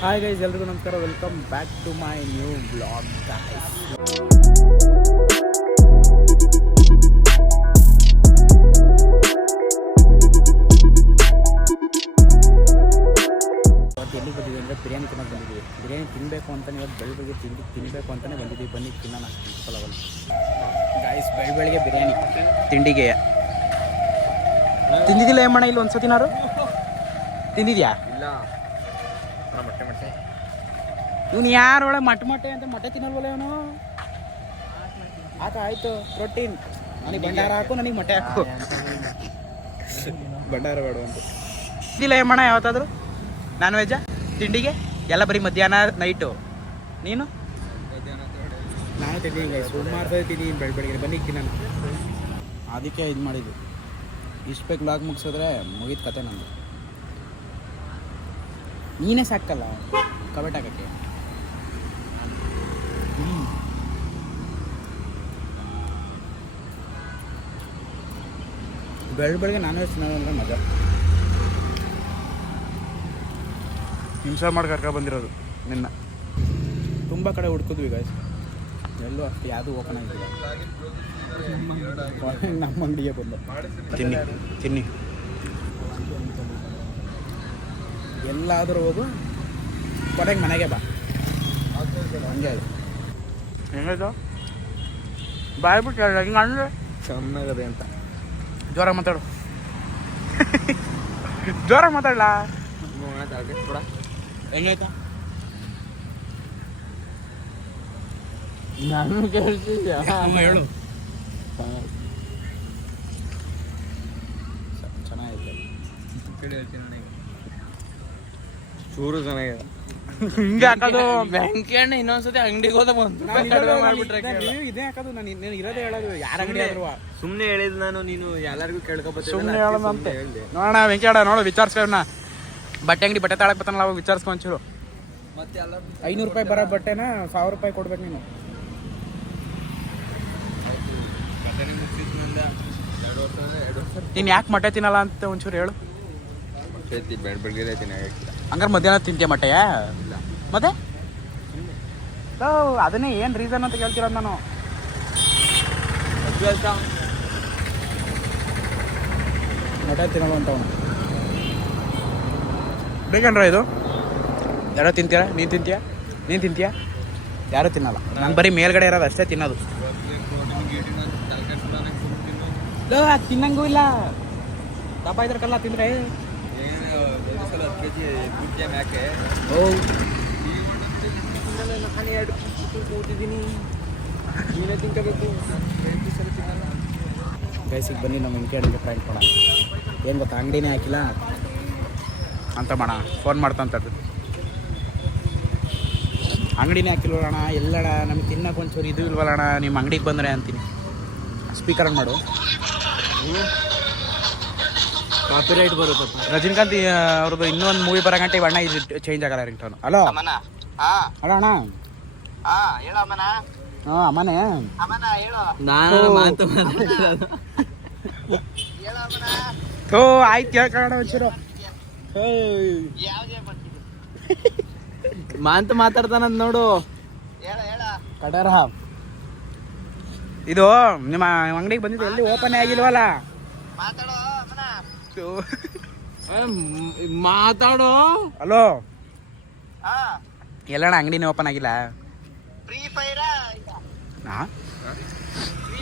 Hi guys, ಎಲ್ರಿಗೂ ನಮಸ್ಕಾರ. Welcome back to my new blog guys. ಇವತ್ತು ಎಲ್ಲಿಗೆ ಬಂದಿದ್ದೀವಿ ಅಂದರೆ ಬಿರಿಯಾನಿ ತಿನ್ನೋಕೆ ಬಂದಿದ್ದೀವಿ. ಬಿರಿಯಾನಿ ತಿನ್ನಬೇಕು ಅಂತಲೇ ಇವತ್ತು ಬೆಳಗ್ಗೆ ತಿನ್ನಬೇಕು ಅಂತಲೇ ಬಂದಿದ್ದೀವಿ. ಬನ್ನಿ ತಿನ್ನೋಣ. ಸಿಂಪಲ್ ಗೈಸ್, ಬೆಳಗ್ಗೆ ಬಿರಿಯಾನಿ ತಿಂಡಿಗೆ ತಿಂದಿದ್ದಿಲ್ಲ ಏಮಣ್ಣ ಇಲ್ಲಿ ಒಂದ್ಸತಿನಾರು ತಿಂದಿದ್ಯಾ? ಇಲ್ಲ, ಮೊಟ್ಟೆ ಇವನು ಯಾರೊಳಗೆ ಮೊಟ್ಟೆ ಅಂತ ಮೊಟ್ಟೆ ತಿನ್ನಲ್ವಲ್ಲ ಇವನು. ಆಯ್ತು ಪ್ರೋಟೀನ್. ನನಗೆ ಭಂಡಾರ ಹಾಕು, ನನಗೆ ಮೊಟ್ಟೆ ಹಾಕು. ಭಂಡಾರ ಬೇಡ ಅಂತ ಇದಿಲ್ಲ ಏಮಣ್ಣ ಯಾವತ್ತಾದ್ರು ನಾನ್ ವೆಜ್ಜಾ ತಿಂಡಿಗೆ? ಎಲ್ಲ ಬರೀ ಮಧ್ಯಾಹ್ನ ನೈಟು. ನೀನು? ನಾನು ತಿಂತೀನಿ ಸುಮಾರು ಸರಿ ತಿಂತೀನಿ ಬೆಳಗ್ಗೆ. ಬನ್ನಿ ನಾನು ಅದಕ್ಕೆ ಇದು ಮಾಡಿದ್ದು. ಇಷ್ಟು ಬೇಕು ಬ್ಲಾಗ್ ಮುಗಿಸಿದ್ರೆ ಮುಗಿದ ಕತೆ ನಂದು. ನೀನೇ ಸಾಕಲ್ಲ ಕಬೆಟ್ ಹಾಕಕ್ಕೆ. ಬೆಳಗ್ಗೆ ನಾನ್ ವೆಜ್ ತಿನ್ನೋದಂದ್ರೆ ಮಜಾ. ಹಿಂಸೆ ಮಾಡಿ ಕರ್ಕೊಂಡು ಬಂದಿರೋದು ನಿನ್ನ. ತುಂಬ ಕಡೆ ಹುಡ್ಕಿದ್ವಿ ಗಾಯ್ಸ್, ಎಲ್ಲೂ ಅಷ್ಟು ಯಾವುದು ಓಪನ್ ಆಗಿಲ್ಲ. ನಮ್ಮ ಅಂಗಡಿಗೆ ಬಂದು ತಿನ್ನಿ ಎಲ್ಲಾದರೂ ಹೋಗು, ಕೊನೆಗೆ ಮನೆಗೆ ಬಾ. ಹಂಗೆ ಹೆಂಗಾಯ್ತು ಬಾಯ್ಬಿಟ್ಟು ಹಿಂಗೆ ಅಂದರೆ ಚೆನ್ನಾಗದೆ ಅಂತ. ಜೋರಾಗಿ ಮಾತಾಡು. ಜೋರಾಗಿ ಮಾತಾಡಲ್ಲ. ಹೆಂಗಾಯ್ತಾ? ನಾನು ಕೇಳ್ತಿದ್ಯಾ? ಹೇಳು. ಚೆನ್ನಾಗಿದೆ. ಚೂರು ಚೆನ್ನಾಗಿದೆ. ಹಿಂಗೆ ಹಾಕೋದು ಬ್ಯಾಂಕಣ್ಣ ಇನ್ನೊಂದ್ಸತಿ ಅಂಗಡಿಗೆ ಹೋದ ಮಾಡ್ಬಿಟ್ರೆ ಇದೇ ಹಾಕೋದು. ನಾನು ಇನ್ನೇನು ಇರೋದೇ ಹೇಳೋದು. ಯಾರ ಅಂಗಡಿ ಆದ್ರೂ ಸುಮ್ಮನೆ ಹೇಳಿದ್ ನಾನು. ನೀನು ಎಲ್ಲರಿಗೂ ಕೇಳ್ಕೊಬತ್ತೆ. ಸುಮ್ಮನೆ ಹೇಳೋದಂತೆ. ನೋಡೋಣ ವೆಂಕಟ, ನೋಡು ವಿಚಾರಿಸ್ಕೊಳ್ಳೋಣ. ಬಟ್ಟೆ ಅಂಗಡಿ ಬಟ್ಟೆ ತಾಳಕ್ಕೆ ಬರ್ತಾನಲ್ಲ, ಅವಾಗ ವಿಚಾರಿಸ್ಕೊಂಚೂರು. ಮತ್ತೆ ಎಲ್ಲ 500 ರೂಪಾಯಿ ಬರೋ ಬಟ್ಟೆನ 1000 ರೂಪಾಯಿ ಕೊಡ್ಬೇಕು ನೀನು. ನೀನು ಯಾಕೆ ಮೊಟ್ಟೆ ತಿನ್ನಲ್ಲ ಅಂತ ಒಂಚೂರು ಹೇಳು. ಬೆಳಗ್ಗೆ ತಿನ್ನಾಗಿಲ್ಲ. ಹಂಗಾರೆ ಮಧ್ಯಾಹ್ನ ತಿಂತೀಯ ಮೊಟ್ಟೆಯಾ? ಇಲ್ಲ ಮತ್ತೆ ಅದನ್ನೇ ಏನು ರೀಸನ್ ಅಂತ ಕೇಳ್ತಿರೋದು ನಾನು. ಮೊಟ್ಟೆ ತಿನ್ನಲ್ಲ ಅಂತ ಅವನು. ಬೇಕಂದ್ರೆ ಇದು ಯಾರೋ ತಿಂತೀರ? ನೀನು ತಿಂತೀಯಾ? ನೀನು ತಿಂತೀಯಾ? ಯಾರೂ ತಿನ್ನಲ್ಲ. ನಾನು ಬರೀ ಮೇಲ್ಗಡೆ ಇರೋದು ಅಷ್ಟೇ ತಿನ್ನೋದು. ತಿನ್ನಂಗೂ ಇಲ್ಲ. ದಪ್ಪ ಇದ್ರಕಲ್ಲ ತಿಂದ್ರೆ ನಾನು 2 ಕೂತಿದ್ದೀನಿ. ನೀನೇ ತಿನ್ಕೋಬೇಕು. ಗೈಸಿಗೆ ಬನ್ನಿ ನಮ್ಮ ಇಂಟಿಯಾಡಿಗೆ ಫ್ರೆಂಡ್ ಕೊಡ. ಏನು ಗೊತ್ತಾ, ಅಂಗಡಿನೇ ಹಾಕಿಲ್ಲ ಅಂತ ಮಾಡ ಫೋನ್ ಮಾಡ್ತಾ ಅಂಗಡಿನೇ ಹಾಕಿಲ್ವಲ್ಲ ಎಲ್ಲಡ ನಮ್ಗೆ ತಿನ್ನಕ್ಕೆ ಒಂಚೂರು ಇದು ಇಲ್ವಲ್ಲ ನಿಮ್ಮ ಅಂಗಡಿಗೆ ಬಂದರೆ ಅಂತೀನಿ. ಸ್ಪೀಕರ್ ಆನ್ ಮಾಡು. ಕಾಪಿರೈಟ್ ಬರುತ್ತಪ್ಪ. ರಜನಿಕಾಂತ್ ಅವ್ರದ್ದು ಇನ್ನೊಂದು ಮೂವಿ ಬರೋ ಗಂಟೆ ಅಣ್ಣ ಇದು ಚೇಂಜ್ ಆಗಲ್ಲ ರಿಂಗ್ ಟೋನು. ಹಲೋ ಹಲೋ ಅಣ್ಣ. ಹಾಂ ಅಮ್ಮನೇ ಓ ಆಯ್ತು ಕೇಳ್ಕೊಳ್ಳೋಣ ಒಂಚೂರು. ಮಾಂತ ಮಾತಾಡ್ತಾನಂತ ನೋಡು. ಕಟಾರ ಇದು ನಿಮ್ಮ ಅಂಗಡಿಗೆ ಬಂದಿದ್ದು ಎಲ್ಲಿ ಓಪನ್ ಆಗಿಲ್ವಲ್ಲ? ಮಾತಾಡೋ. ಹಲೋ ಎಲ್ಲಣ್ಣ ಅಂಗಡಿನೇ ಓಪನ್ ಆಗಿಲ್ಲ?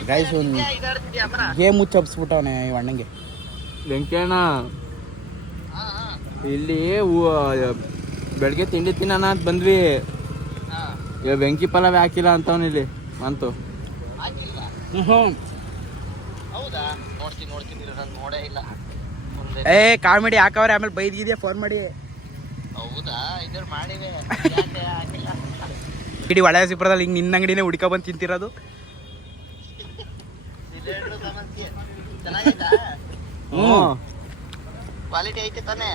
ಗೈಸ್ ಒಂದು ಗೇಮ್ ಮುಚ್ಚಪ್ಸ್ಬಿಟ್ಟವನೆ ಇವ್ ಅಣ್ಣಂಗೆ. ವೆಂಕಣ್ಣ ಇಲ್ಲಿ ಬೆಳಗ್ಗೆ ತಿಂಡಿ ತಿನ್ನೋಣ ಅಂತ ಬಂದ್ವಿ. ಇವಾಗ ಬೆಂಕಿ ಪಲಾವ್ ಹಾಕಿಲ್ಲ ಅಂತವನ್ ಇಲ್ಲಿ ಅಂತು. ಏ ಕಾಮಿಡಿ ಹಾಕವ್ರೆ, ಆಮೇಲೆ ಬೈದಿದ್ಯಾ ಫೋನ್ ಮಾಡಿ. ಇಡೀ ಒಳ್ಳೆ ಸಿಪ್ರದಲ್ಲಿ ಹಿಂಗೆ ನಿನ್ನ ಅಂಗಡಿನೇ ಹುಡ್ಕೊ ಬಂದು ತಿಂತಿರೋದು. ಕ್ವಾಲಿಟಿ ಐತೆ ತಾನೆ?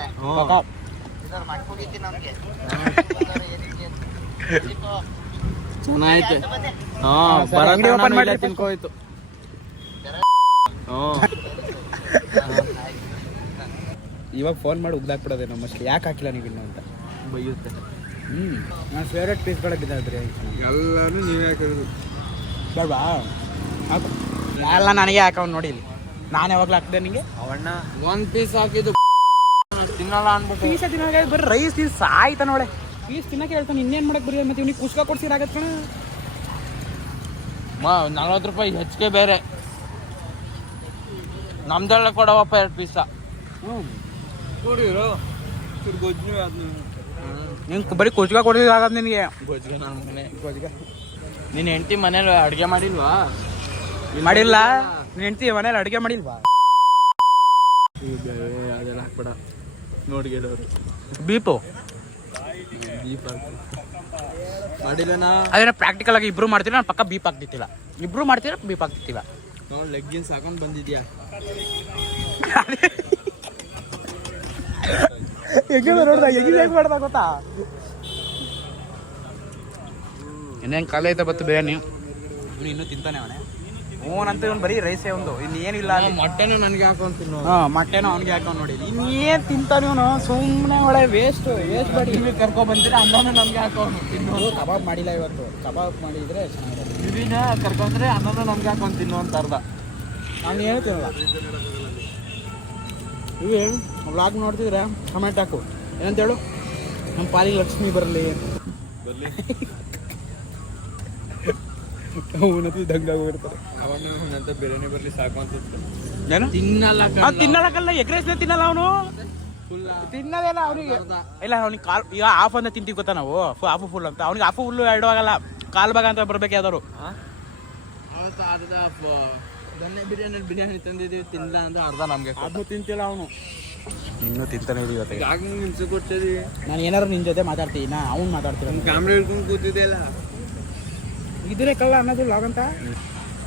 ಚೆನ್ನಾಗೈತೆ. ಅಂಗಡಿ ಓಪನ್ ಮಾಡಿ ತಿನ್ಕೋಯ್ತು. ಇವಾಗ ಫೋನ್ ಮಾಡಿ ಉಗ್ದಾಕ್ಬಿಡೋದೆ ನಮ್ಮಷ್ಟು. ಯಾಕೆ ಹಾಕಿಲ್ಲ ನೀವು ಇನ್ನು ಅಂತ ಬೈಯುತ್ತೆ. ನನ್ನ ಫೇವ್ರೇಟ್ ಪೀಸ್ಗಳೇ ಬಿದ್ದಾವೆ ಬಿರಿಯಾನಿ ಎಲ್ಲರೂ ನೀವೇ ಹಾಕಿರೋದು ಬೇಡವಾ ಹಾಕು ಎಲ್ಲ ನನಗೆ ಹಾಕವ್ ನೋಡಿ ಇಲ್ಲಿ ನಾನು ಯಾವಾಗಲೂ ಹಾಕ್ದೆ ನಿಂಗೆ ಅವಣ್ಣ ಒಂದು ಪೀಸ್ ಹಾಕಿದ್ದು ತಿನ್ನಲ್ಲ ಅನ್ಬಿಟ್ಟು ಪೀಸ ತಿನ್ನೋಕೆ ಬರೀ ರೈಸ್ ತಿನ್ ಸಾಯ್ತ ನೋಡೆ ಪೀಸ್ ತಿನ್ನಕ್ಕೆ ಹೇಳ್ತಾನೆ ಇನ್ನೇನು ಮಾಡಕ್ಕೆ ಬರೀ ಮತ್ತೆ ಇವ್ನಿಗೆ ಕುಸ್ಕ ಕೊಡ್ಸಿರಾಗತ್ತೆ ಕಣ 40 ರೂಪಾಯಿ ಹೆಚ್ಚಿಗೆ ಬೇರೆ ನಮ್ದೆಲ್ಲ ಕೊಡವಪ್ಪ 2 ಪೀಸ ಕೊಡಿರೋ ಗೊಜ್ಜು ನಿಂಗೆ ಬರೀ ಕುಸ್ಕ ಕೊಡ್ಸಿರಾಗತ್ತೆ ನಿನಗೆ ಗೊಜ್ಜಿಗೆ ನನ್ನ ಮನೆ ಗೊಜ್ಜಿಗೆ ನಿನ್ನ ಹೆಂಡತಿ ಮನೇಲಿ ಅಡುಗೆ ಮಾಡಿಲ್ವಾ ಮಾಡಿಲ್ಲ ನಿನ್ನ ಹೆಂಡ್ತಿ ಮನೇಲಿ ಅಡುಗೆ ಮಾಡಿಲ್ವಾ ಅದೆಲ್ಲ ಹಾಕ್ಬೇಡ ನೋಡ್ಗೆಡೋರು ಬೀಪು ಬೀಪ್ ಮಾಡಿಲ್ಲನಾ ಅದೇನೋ ಪ್ರಾಕ್ಟಿಕಲ್ ಆಗಿ ಇಬ್ರು ಮಾಡ್ತೀರಾ ನಾನು ಪಕ್ಕ ಬೀಪ್ ಆಗ್ತಿತ್ತಿಲ್ಲ ಇಬ್ರು ಮಾಡ್ತೀರಾ ಬೀಪ್ ಆಗ್ತಿತ್ತಿಲ್ಲ ನಾವು ಲೆಗ್ಗಿನ್ಸ್ ಹಾಕೊಂಡು ಬಂದಿದ್ಯಾ ಹೆಂಗಿದೆ ನೋಡ್ದ ಹೆಂಗಿದೆ ಹೇಗೆ ಮಾಡ್ದ ಗೊತ್ತಾ ಇನ್ನೇನು ಕಾಲ ಐತೆ ಬತ್ತು ಬಿರಿಯಾನಿ ಇವನು ಇನ್ನೂ ತಿಂತಾನೆ ಅವನೇ ಓನಂತ ಇವನು ಬರೀ ರೈಸೇ ಒಂದು ಇನ್ನೇನಿಲ್ಲ ಮೊಟ್ಟೆನೂ ನನಗೆ ಹಾಕೊಂತೀನಿ ಮೊಟ್ಟೆನೋ ಅವ್ನಿಗೆ ಹಾಕೊಂಡು ನೋಡಿ ಇನ್ನೇನು ತಿಂತಾನೆ ಇವನು ಸುಮ್ಮನೆ ಒಳ್ಳೆ ವೇಸ್ಟ್ ಮಾಡಿ ಕರ್ಕೊ ಬಂದಿರ ಅನ್ನನೂ ನಮ್ಗೆ ಹಾಕೋನು ತಿನ್ನೋದು ಕಬಾಬ್ ಮಾಡಿಲ್ಲ ಇವತ್ತು ಕಬಾಬ್ ಮಾಡಿದ್ರೆ ಚೆನ್ನಾಗಿರೋದು ಇವಿನ ಕರ್ಕೊಂಡ್ರೆ ಅನ್ನನೂ ನಮ್ಗೆ ಹಾಕೊಂಡು ತಿನ್ನು ಅಂತ ಅರ್ಧ ನಾನು ಏನು ತಿನ್ನಲ್ಲ ಇವೇ ವ್ಲಾಗ್ ನೋಡ್ತಿದ್ರೆ ಕಮೆಂಟ್ ಹಾಕು ಏನಂತ ಹೇಳು ನಮ್ಮ ಪಾಲಿಗೆ ಲಕ್ಷ್ಮಿ ಬರಲಿ ಅವನತಿ ದಂಗಾಗೋಗಿರ್ತಾರೆ ಅವನಂತ ಬಿರಿಯಾನಿ ಬರಲಿ ಸಾಕು ಅಂತ ಏನು ತಿನ್ನಲ್ಲ ತಿನ್ನಲಕ್ಕಲ್ಲ ಎಗ್ ರೈಸ್ನೇ ತಿನ್ನಲ್ಲ ಅವನು ತಿನ್ನೋದೇಲ್ಲ ಅವನಿಗೆ ಇಲ್ಲ ಅವ್ನಿಗೆ ಕಾಲ್ ಈಗ ಹಾಫ್ ಅಂತ ತಿಂತೀವಿ ಗೊತ್ತಾ ನಾವು ಹಾಫು ಫುಲ್ ಅಂತ ಅವ್ನಿಗೆ ಹಾಫು ಫುಲ್ಲು ಎರಡು ಆಗಲ್ಲ ಕಾಲು ಭಾಗ ಅಂತ ಬರ್ಬೇಕು ಯಾವ್ದಾರು ಅವತ್ತು ಅರ್ಧ ದೊನ್ನೆ ಬಿರಿಯಾನಿ ತಂದಿದ್ದೀವಿ ತಿನ್ನಲ್ಲ ಅಂದ್ರೆ ಅರ್ಧ ನಮಗೆ ಅದು ತಿಂತಿಲ್ಲ ಅವನು ಇನ್ನೂ ತಿಂತಾನೆ ಇದೆ ಇವತ್ತಿಗೆ ಯಾಕೆ ನಿಂಗೆ ಹಿಂಸೆ ಕೊಡ್ತಿದ್ವಿ ನಾನು ಏನಾರು ನಿನ್ನ ಜೊತೆ ಮಾತಾಡ್ತೀನಿ ನಾ ಅವ್ನು ಮಾತಾಡ್ತೀನಿ ಕ್ಯಾಮ್ರಾ ಹಿಡ್ಕೊಂಡು ಕೂತಿದ್ದೆ ಅಲ್ಲ ಇದ್ರೆ ಕಲ್ಲ ಅನ್ನೋದು ಲಾಗಂತ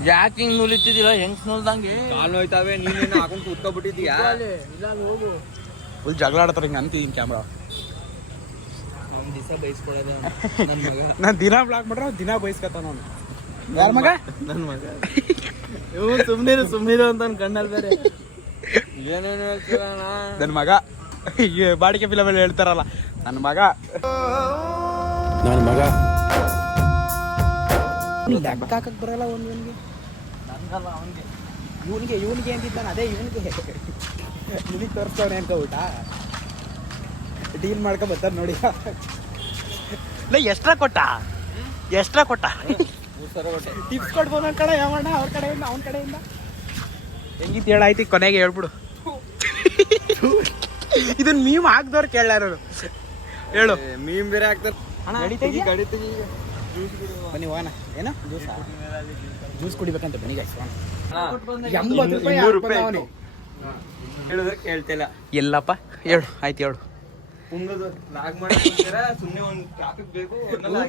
ಯಾಕೆ ಹಿಂಗೆ ನುಲಿತಿದ್ದೀರ ಹೆಂಗ್ ನುಲ್ದಂಗೆ ಕಾಲು ಹೋಯ್ತಾವೆ ನೀನೇನು ಹಾಕೊಂಡು ಕೂತ್ಕೊಬಿಟ್ಟಿದ್ಯಾ ಇಲ್ಲ ಹೋಗು ಫುಲ್ ಜಗಳ ಆಡ್ತಾರೆ ಹಿಂಗೆ ಅಂತಿದ್ದೀನಿ ಕ್ಯಾಮ್ರಾ ಅವ್ನು ದಿವಸ ಬೈಸ್ಕೊಡೋದು ನನ್ನ ಮಗ ನಾನು ದಿನ ಬ್ಲಾಕ್ ಮಾಡ್ರೆ ಅವ್ನು ದಿನ ಬಯಸ್ಕೊತಾನ ಅವನು ಯಾರ ಮಗ ನನ್ನ ಮಗ ಇವು ಸುಮ್ಮನಿರು ಅಂತ ಕಣ್ಣಲ್ಲಿ ಬೇರೆ ಏನೇನು ಹೇಳ್ತೀರಣ್ಣ ನನ್ನ ಮಗ ಈ ಬಾಡಿಗೆ ಫಿಲಮಲ್ಲಿ ಹೇಳ್ತಾರಲ್ಲ ನನ್ನ ಮಗ ಲೆಕ್ಕ ಹಾಕಕ್ ಬರಲ್ಲ ಇವನಿಗೆ ನನ್ಗಲ್ಲ ಅವನಿಗೆ ಇವನಿಗೆ ಅಂತಿದ್ದಾನೆ ಅದೇ ಇವನಿಗೆ ನಿನಗೆ ತೋರಿಸ್ತವನೆ ಅನ್ಕೋ ಊಟ ಡೀಲ್ ಮಾಡ್ಕೊ ಬರ್ತಾರೆ ನೋಡಿ ಇಲ್ಲ ಎಷ್ಟ್ರ ಕೊಟ್ಟ ಟಿಪ್ಸ್ ಕೊಡ್ಬೋದು ನನ್ನ ಕಡೆ ಯಾವಣ್ಣ ಅವ್ರ ಕಡೆಯಿಂದ ಅವನ ಕಡೆಯಿಂದ ಹೆಂಗಿತ್ತು ಹೇಳಾಯ್ತು ಕೊನೆಗೆ ಹೇಳ್ಬಿಡು ಇದನ್ನ ಮೀಮ್ ಹಾಕ್ದವ್ರು ಕೇಳಾರು ಹೇಳು ಮೀನ್ ಬೇರೆ ಹಾಕ್ತಾರೆ ನಡೀತಾ ಬನ್ನಿ ಹೋಗೋಣ ಏನೋ ಜ್ಯೂಸ್ ಕುಡಿಬೇಕಂತ ಬನ್ನಿ ಗಾಯ್ಸ್ 80 ರೂಪಾಯಿ 200 ರೂಪಾಯಿ ಹೇಳಿದ್ರೆ ಕೇಳ್ತಿಲ್ಲ ಎಲ್ಲಪ್ಪ ಹೇಳು ಆಯ್ತು ಹೇಳು ಪುಂಗದು ಲಾಗ್ ಮಾಡ್ತೀರಾ ಸುಮ್ಮನೆ ಒಂದು ಟಾಪಿಕ್ ಬೇಕು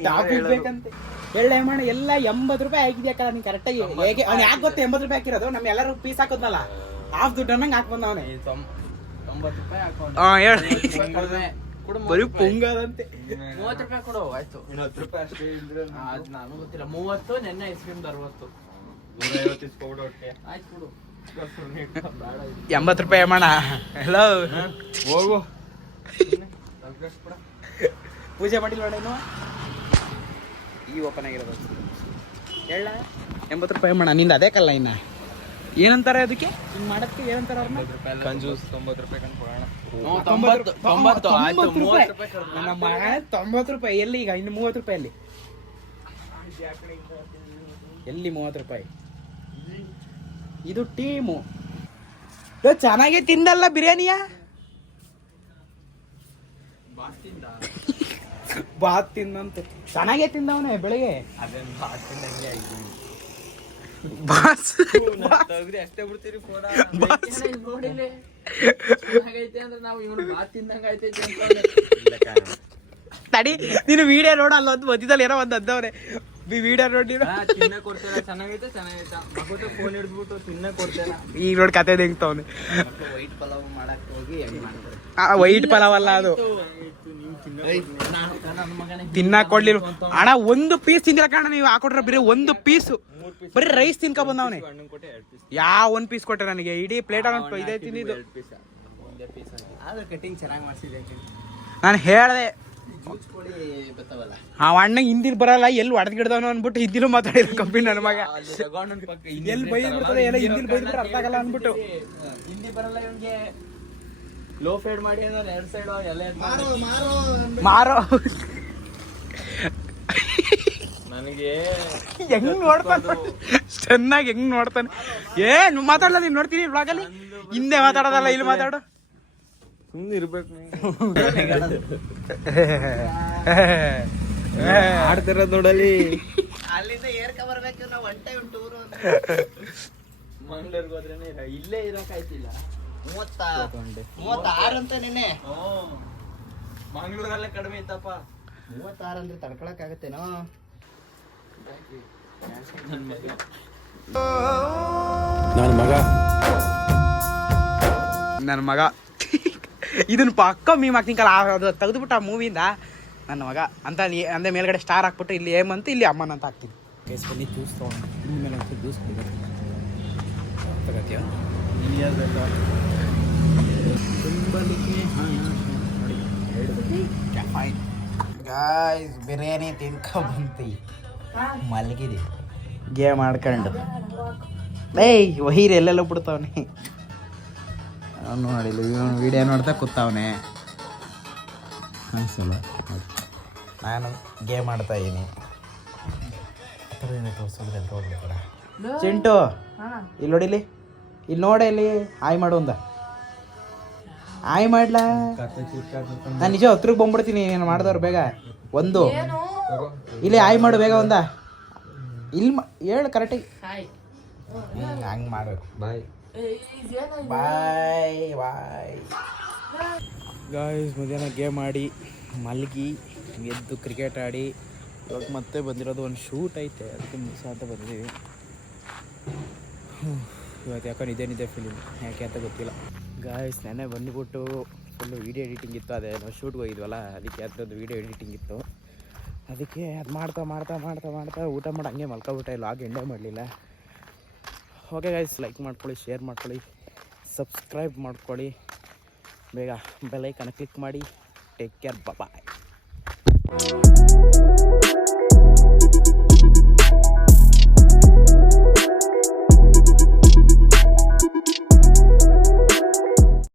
ಟಾಪಿಕ್ ಬೇಕಂತೆ ಹೇಳ ಮಾಡ ಎಲ್ಲ 80 ರೂಪಾಯಿ ಹಾಕಿದ್ಯಾಕ ನೀನು ಕರೆಕ್ಟಾಗಿ ಹೇಗೆ ಅವ್ನು ಯಾಕೆ ಗೊತ್ತ 80 ರೂಪಾಯಿ ಹಾಕಿರೋದು ನಮ್ಮ ಎಲ್ಲರೂ ಪೀಸ್ ಹಾಕೋದ್ನಲ್ಲ ಹಾಫ್ ದುಡ್ಡು ಅನ್ನಂಗೆ ಹಾಕಿ ಬಂದವನೇ 90 ರೂಪಾಯಿ ಹಾಕೊಂಡು ಹಾಂ ಹೇಳು ಬರೀ ಪುಂಗದಂತೆ 30 ರೂಪಾಯಿ ಕೊಡು ಆಯ್ತು 10 ರೂಪಾಯಿ ಅಷ್ಟೇ ಇದ್ರೆ ಅದು ನನಗೂ ಗೊತ್ತಿಲ್ಲ 30 ನೆನ್ನೆ ಐಸ್ ಕ್ರೀಮ್ 60 150 ಇಸ್ಕೊಬಿಡು ಹೊಟ್ಟೆ ಆಯ್ತು ಕೊಡು 80 ರೂಪಾಯಿ ಅಮ್ಮಣ್ಣ ಹಲೋ ಹೋಗು ಪೂಜೆ ಮಾಡಿಲ್ಲ ನೋಡೇನು ಈ ಓಪನ್ ಆಗಿರೋದು ಹೇಳ 80 ರೂಪಾಯಿ ಅಮ್ಮಣ್ಣ ನಿಂದ ಅದೇ ಕಲ್ಲ ಇನ್ನ ಏನಂತಾರೆ ಅದಕ್ಕೆ ಹಿಂಗೆ ಮಾಡೋದಕ್ಕೆ ಏನಂತಾರೆ ಅವ್ರನ್ನ ಕಂಜೂಸ್ 90 ರೂಪಾಯಿ ಕಂಡ್ಕೊಡೋಣ 90 ಆಯ್ತು 30 ರೂಪಾಯಿ ನನ್ನ ಮಗ 90 ರೂಪಾಯಿ ಎಲ್ಲಿ ಈಗ ಇನ್ನು 30 ರೂಪಾಯಿ ಎಲ್ಲಿ 30 ರೂಪಾಯಿ ಇದು ಟೀಮು ಚೆನ್ನಾಗೇ ತಿಂದಲ್ಲ ಬಿರಿಯಾನಿಯ ಬಾತ್ ತಿಂದಂತೆ ಚೆನ್ನಾಗೇ ತಿಂದವನೇ ಬೆಳಿಗ್ಗೆ ಬಾಸ್ ಅಷ್ಟೇ ಬಿಡ್ತೀರಿ ಫೋಡ ನೋಡಿಲೆ ಚೆನ್ನಾಗೈತೆ ಅಂದ್ರೆ ನಾವು ಇವನು ಬಾತ್ ತಿಂದಂಗ ಐತೈತೆ ಅಂತ ತಡಿ ನೀನು ವಿಡಿಯೋ ನೋಡ ಅಲ್ಲೊಂದು ಮಧ್ಯದಲ್ಲಿ ಏನೋ ಒಂದು ಅಂದವ್ರೆ ವಿಡಿಯೋ ನೋಡಿರ ತಿನ್ನ ಕೊಡ್ತೇನೆ ಚೆನ್ನಾಗೈತೆ ಮಗುತ ಫೋನ್ ಹಿಡಿದ್ಬಿಟ್ಟು ತಿನ್ನ ಕೊಡ್ತೇನೆ ಈಗ ನೋಡಿ ಕತೆ ಹೆಂಗ್ತವನೆ ವೈಟ್ ಪಲಾವ್ ಮಾಡಕ್ ಹೋಗಿ ಹೆಂಗ್ ಮಾಡ್ತಾರೆ ವೈಟ್ ಪಲಾವ್ ಅಲ್ಲ ಅದು ತಿನ್ನಾಕ್ ಕೊಡ್ಲಿಲ್ಲ ಅಣ್ಣ ಒಂದು ಪೀಸ್ ತಿಂದಿಲ್ಲ ಕಾರಣ ನೀವು ಹಾಕೊಟ್ರೆ ಬರೀ ಒಂದು ಪೀಸು ಬರೀ ರೈಸ್ ತಿನ್ಕೊ ಬಂದವನೇ ಯಾವ ಒಂದ್ ಪೀಸ್ ಕೊಟ್ಟೆ ನನಗೆ ಇಡೀ ಪ್ಲೇಟ್ ಆಗ ಇದೇ ತಿಂದಿದ್ದು ಆದ್ರೆ ಕಟಿಂಗ್ ಚೆನ್ನಾಗಿ ಮಾಡ್ಸಿದೆ ನಾನು ಹೇಳ್ದೆ ಅವ ಅಣ್ಣ ಹಿಂದಿಲ್ ಬರಲ್ಲ ಎಲ್ಲಿ ಹೊಡೆದ್ ಗಿಡ್ದವನು ಅನ್ಬಿಟ್ಟು ಹಿಂದಿಲು ಮಾತಾಡಿದ ಕಂಪನಿ ನನ್ನ ಮಗ ಎಲ್ಲಿ ಬೈದ್ ಬಿಡ್ತದೆ ಎಲ್ಲ ಹಿಂದಿಲ್ ಬೈದ್ ಬಿಟ್ರೆ ಅರ್ಥ ಆಗಲ್ಲ ಅನ್ಬಿಟ್ಟು ಹಿಂದಿ ಬರಲ್ಲ ಇವನ್ಗೆ ಲೋ ಫೇಡ್ ಮಾಡಿ ಅಂದ್ರೆ 2 ಸೈಡ್ ಎಲ್ಲ ಮಾರೋ ನನಗೆ ಹೆಂಗ್ ನೋಡ್ತಾನೆ ಚೆನ್ನಾಗಿ ಹೆಂಗ್ ನೋಡ್ತಾನೆ ಏನ್ ಮಾತಾಡಲ್ಲ ನೀನ್ ನೋಡ್ತೀನಿ ಬ್ಲಾಗಲ್ಲಿ ಹಿಂದೆ ಮಾತಾಡೋದಲ್ಲ ಇಲ್ಲಿ ಮಾತಾಡು ಸುಮ್ಮನೆ ಇರ್ಬೇಕು ಆಡ್ತಿರೋದ್ ನೋಡಲಿ ಅಲ್ಲಿಂದ ಏರ್ಕ ಬರ್ಬೇಕು ನಾವು 1 ಟೈಮ್ ಟೂರ್ ಮಂಗ್ಳೂರ್ಗೆ ಹೋದ್ರೇನೆ ಇಲ್ಲೇ ಇರೋಕಾಯ್ತಿಲ್ಲ 36 ಅಂತ ನೆನೆ ಮಂಗ್ಳೂರಲ್ಲೇ ಕಡಿಮೆ ಇತ್ತಪ್ಪ 36 ಅಂದ್ರೆ ತಡ್ಕೊಳಕ್ ಆಗತ್ತೇನೋ ನನ್ನ ಮಗ ಇದನ್ನ ಪಕ್ಕ ಮೀಮ್ ಹಾಕ್ತಿಂಕಲ್ಲ ಅದು ತೆಗೆದುಬಿಟ್ಟು ಆ ಮೂವಿಯಿಂದ ನನ್ನ ಮಗ ಅಂತ ಅಂದೆ ಮೇಲ್ಗಡೆ ಸ್ಟಾರ್ ಹಾಕ್ಬಿಟ್ಟು ಇಲ್ಲಿ ಹೇಮಂತ್ ಇಲ್ಲಿ ಅಮ್ಮನ್ ಅಂತ ಹಾಕ್ತೀನಿ ಬನ್ನಿ ಜ್ಯೂಸ್ ತೊಗೊಂಡು ಮೇಲೆ ಒಂದು ಜ್ಯೂಸ್ ತಗೋತೀಯ ಗಾಯ್ಸ್ ಬಿರಿಯಾನಿ ತಿನ್ಕೊಂಬಂತಿ ಮಲಗಿದೆ ಗೇಮ್ ಆಡ್ಕೊಂಡು ಏಯ್ ವಹೀರ್ ಎಲ್ಲೆಲ್ಲ ಬಿಡ್ತಾವನೆ ಅವನು ನೋಡಿಲ್ಲ ಇವನು ವಿಡಿಯೋ ನೋಡ್ತಾ ಕೂತಾವನೆ ಅನ್ಸಲ್ಲ ನಾನು ಗೇಮ್ ಆಡ್ತಾ ಇದ್ದೀನಿ ಚಿಂಟು ಇಲ್ಲಿ ನೋಡಿಲಿ ಇಲ್ಲಿ ನೋಡೆ ಇಲ್ಲಿ ಹಾಯ್ ಮಾಡು ಒಂದ ಹಾಯ್ ಮಾಡ್ಲಾ ನಾನು ನಿಜ ಹತ್ರಕ್ಕೆ ಬಂದ್ಬಿಡ್ತೀನಿ ನೀನು ಮಾಡಿದವ್ರು ಬೇಗ ಒಂದು ಇಲ್ಲಿ ಹಾಯ್ ಮಾಡು ಬೇಗ ಒಂದ ಇಲ್ಲಿ ಹೇಳು ಕರೆಕ್ಟಾಗಿ ಹಂಗೆ ಮಾಡಬೇಕು ಬಾಯ್ ಬಾಯ್ ಬಾಯ್ ಗಾಯ್ಸ್ ಮಧ್ಯಾಹ್ನ ಗೇಮ್ ಆಡಿ ಮಲಗಿ ಎದ್ದು ಕ್ರಿಕೆಟ್ ಆಡಿ ಇವಾಗ ಮತ್ತೆ ಬಂದಿರೋದು ಒಂದು ಶೂಟ್ ಐತೆ ಅದಕ್ಕೆ ಮುಗಿಸ ಅಂತ ಬಂದಿದ್ದೀವಿ ಇವತ್ತು ಯಾಕೋ ನಿದ್ದೆ ಫಿಲಿಮ್ ಯಾಕೆ ಅಂತ ಗೊತ್ತಿಲ್ಲ ಗಾಯ್ಸ್ ನೆನ್ನೆ ಬಂದುಬಿಟ್ಟು ಫುಲ್ಲು ವೀಡಿಯೋ ಎಡಿಟಿಂಗ್ ಇತ್ತು ಅದೇ ನಾವು ಶೂಟ್ಗೆ ಹೋಗಿದ್ವಲ್ಲ ಅದಕ್ಕೆ ಅದರದ್ದು ವೀಡಿಯೋ ಎಡಿಟಿಂಗ್ ಇತ್ತು ಅದಕ್ಕೆ ಅದು ಮಾಡ್ತಾ ಊಟ ಮಾಡಿ ಹಂಗೆ ಮಲ್ಕೊಬಿಟ್ಟೆ ಲಾಗ್ ಎಂಡೇ ಮಾಡಲಿಲ್ಲ ಓಕೆ ಗೈಸ್ ಲೈಕ್ ಮಾಡ್ಕೊಳ್ಳಿ ಶೇರ್ ಮಾಡ್ಕೊಳ್ಳಿ ಸಬ್ಸ್ಕ್ರೈಬ್ ಮಾಡ್ಕೊಳ್ಳಿ ಬೇಗ ಬೆಲ್ ಐಕಾನ್ ಕ್ಲಿಕ್ ಮಾಡಿ ಟೇಕ್ ಕೇರ್ ಬಾಯ್